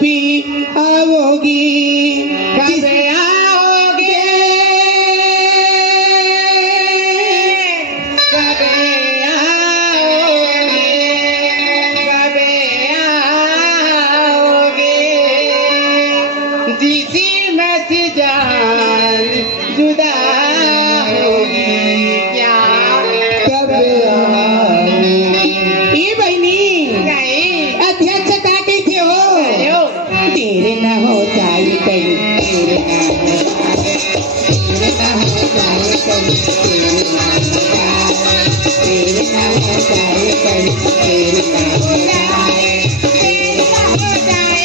कभी आओगी, कब आओगे, कब आओगे, कब आओगे, जिसी मत जान जुदा होगी क्या, कब आओगी। ये बहनी अध्यक्ष का कहते हो, तेरे न हो जाए कहीं, तेरे न हो जाए, तेरे न हो जाए कहीं, तेरे न हो जाए कहीं, तेरे न हो जाए, तेरे न हो जाए,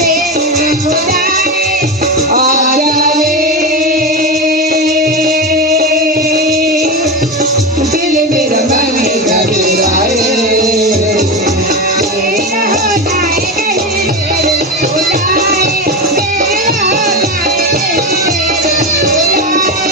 तेरे न हो जाए। आ जाए दिल मेरा मन घबराए, तेरे न हो जाए कहीं, तेरे न हो जाए, तेरे न हो जाए कहीं, तेरे न हो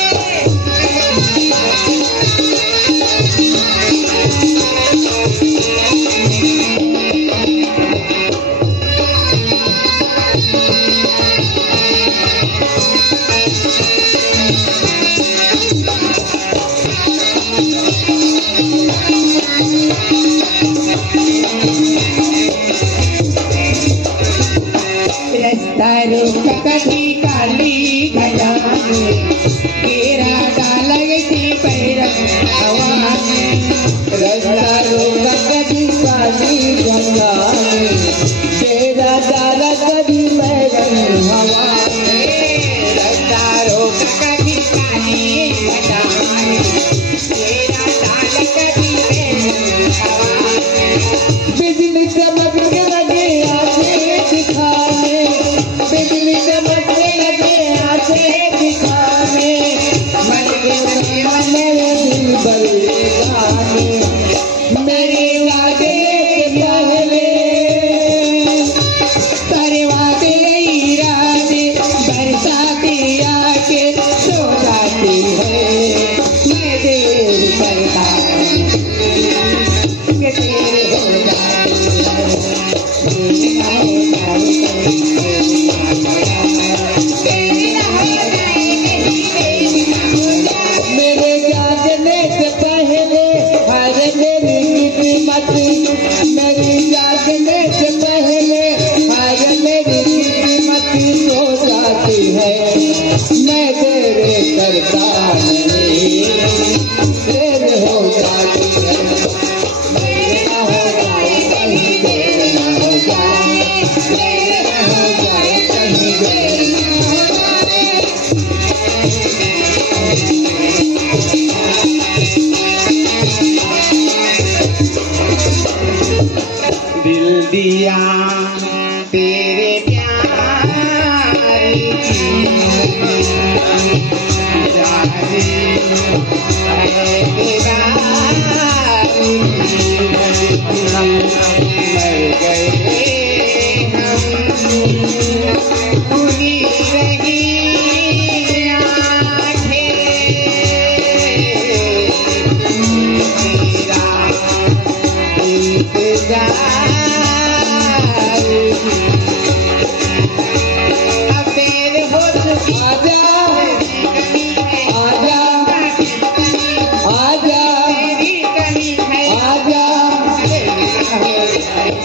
रास्ता रोका कभी काली घटा में, तेरा डाला थी पैर हवा में, रास्ता रोका कभी काली घटा में, तेरा डाला कभी पैर हवा में, रास्ता रोका कभी काली घटा में, तेरा डाला कभी पैर हवा में, बिजली चमकने लगे आंखें दिखाने, बिजली चमकने लगे आंखें दिखाने, मन के मेरे दिल बल्ले गाने, मेरे वादे पहले सारे वादे इरादे बरसाती आके सो जाती है, मैं देर करता कि तेरे हो जाती है, तेरे ना हो जाए कहीं, तेरे ना हो जाए कहीं, तेरे ना हो जाए। मेरे जागने से पहले हर मेरी किस्मत, मेरी जागने से पहले हर मेरी किस्मत सो जाती है, मैं तेरे करता नहीं, तेरे हो जाती है, तेरे ना हो जाए कहीं, तेरे ना हो जाए, तेरे ना हो जाए कहीं, तेरे ना हो जाए। दिल दिया तेरे प्यार की, जाने हम मर गए, हम भूली रही आँखें, तेरा इंतजार, अब देर हो चुकी, आजा कमी है, आजा आजा तेरी कमी है, आजा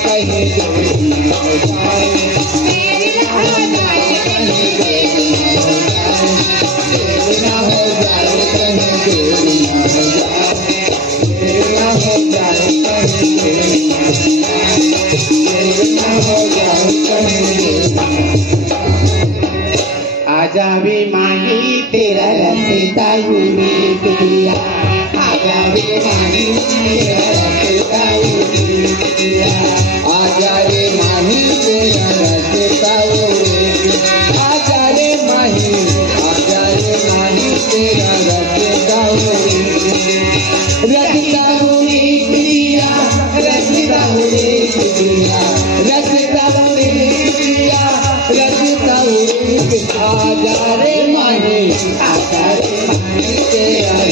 कहीं देरी न हो जाए, तेरी ना हो जाए कहीं, देरी न हो जाए, देरी न हो जाए कहीं, देरी न हो जाए, देरी न हो जाए कहीं, देरी न हो जाए, देरी न हो जाए कहीं, देरी न हो जाए। आजा भी माही तेरा रास्ता उम्मीद दिया, आजा रे माही तेरा रास्ता उम्मीद दिया, आजा रे माही तेरा रास्ता उम्मीद दिया, आजा रे माही, आजा रे माही तेरा रास्ता उम्मीद दिया, रास्ता उम्मीद दिया, रास्ता उम्मीद दिया, रास्ता उम्मीद दिया, रास्ता उम्मीद, आजा रे माही, आजा रे माही तेरा